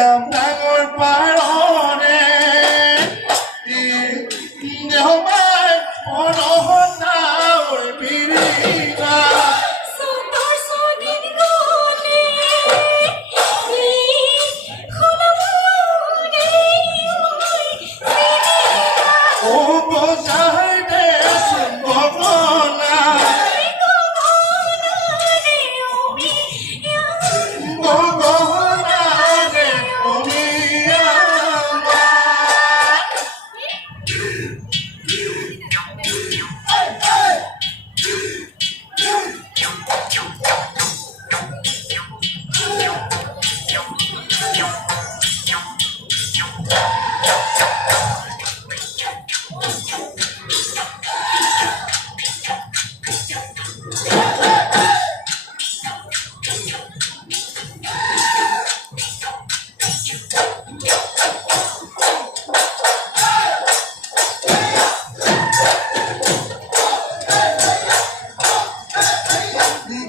Nangor parone Nehomai Onohona Biriga Sotor sonin gone Khulamone Obo Jahide Sumbogona Gogona de Omiyama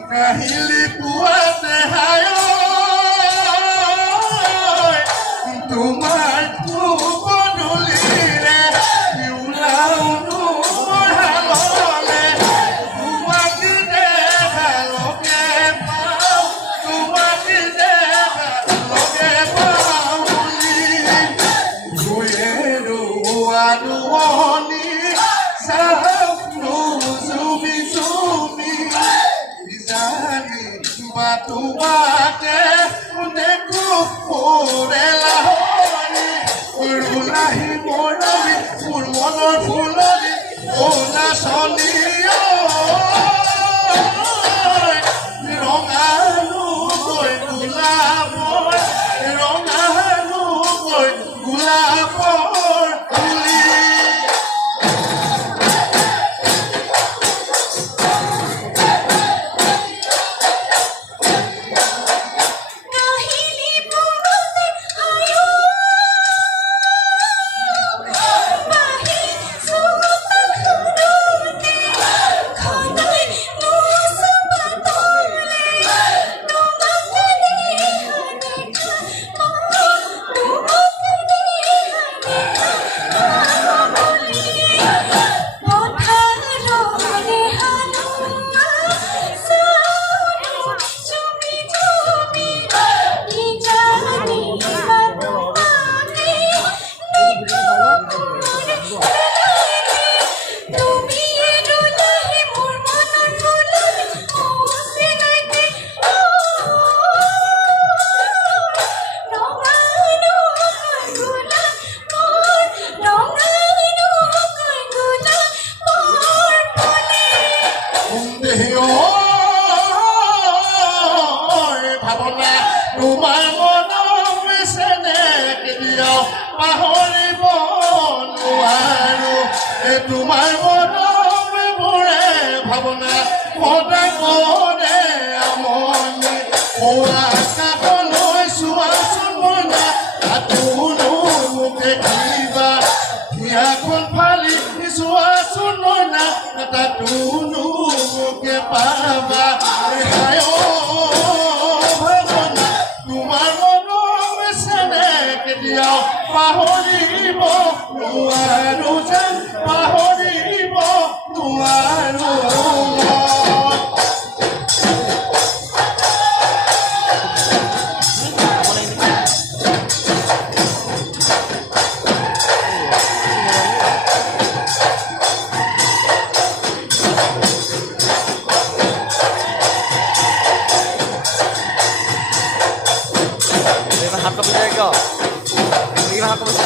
Kahili puate hayo Tumar kupodulire Yulau halole Tumakide haloke pau Tumakide haloke pauli Kuyeru aduoni Sahnu zumi zumi Izani batu bate Undeku urela honi Urulahi morami Urmonor fulani Ona soniyo Rongalu boy gulabor Rongalu boy gulabor Uli Kahili puwate hayo Bahi surutan khudute Khanai nusa batole Tumakade haneka Tumakade haneka Potharone halua Sanu chumi chumi Nijani batupake Tumi rulahi mor monar fulani Osinate Rongano koigula mor Rongano koigula mor pole ভাৱনা তোমাৰ মনৰ চেনেকে দিয় পাহৰিব নোৱাৰো তোমাৰ মনৰ মোৰে ভাৱনা সদা কৰে আমনি আকাশলৈ চোৱাচোন মনা হাতনো মুখে দিবা হিয়াখন ফালি চোৱাচোন মনা তাতোনো মুখে পাবা ভাৱনা তোমাৰ মনৰ চেনেকে দিয় পাহৰিব নোৱাৰো যেন পাহৰিব নোৱাৰো হাত কপি যায় কিয় হাত কপি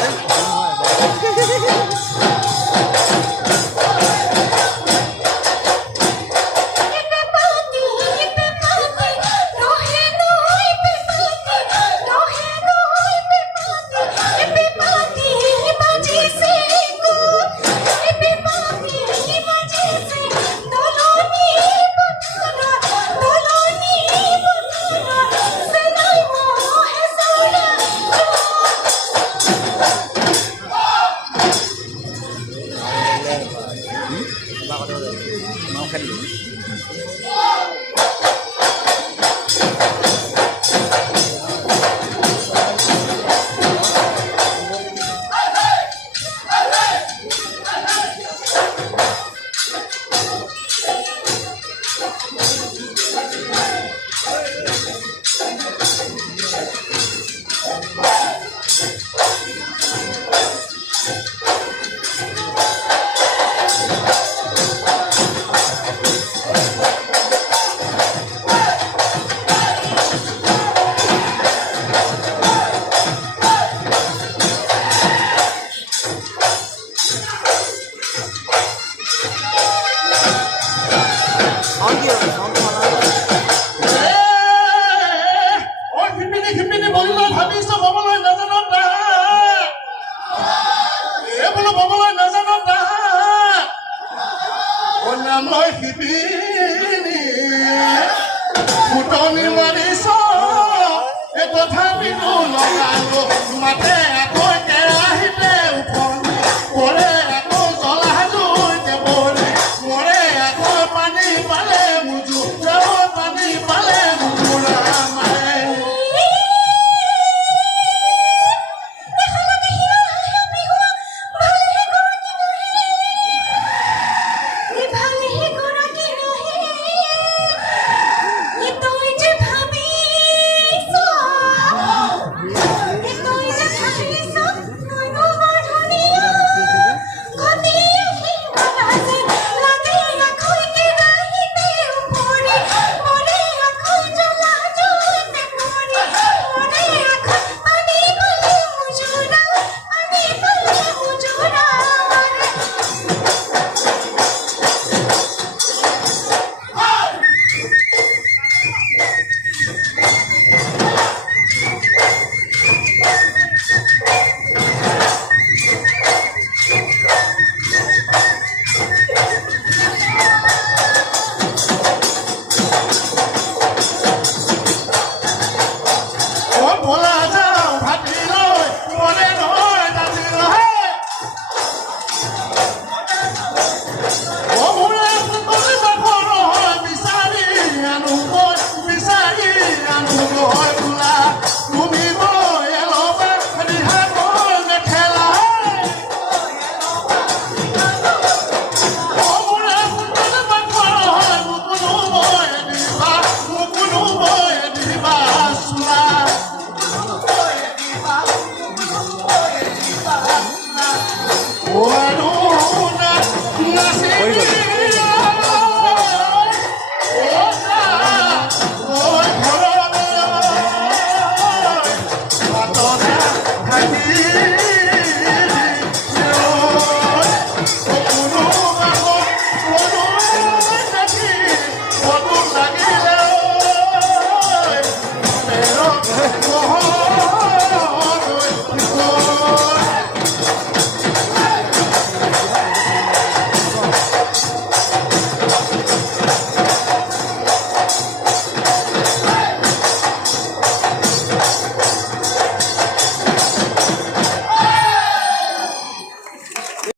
ফুটনি মাৰিছ এই তথাপিতো লগালো মাতে আকৌ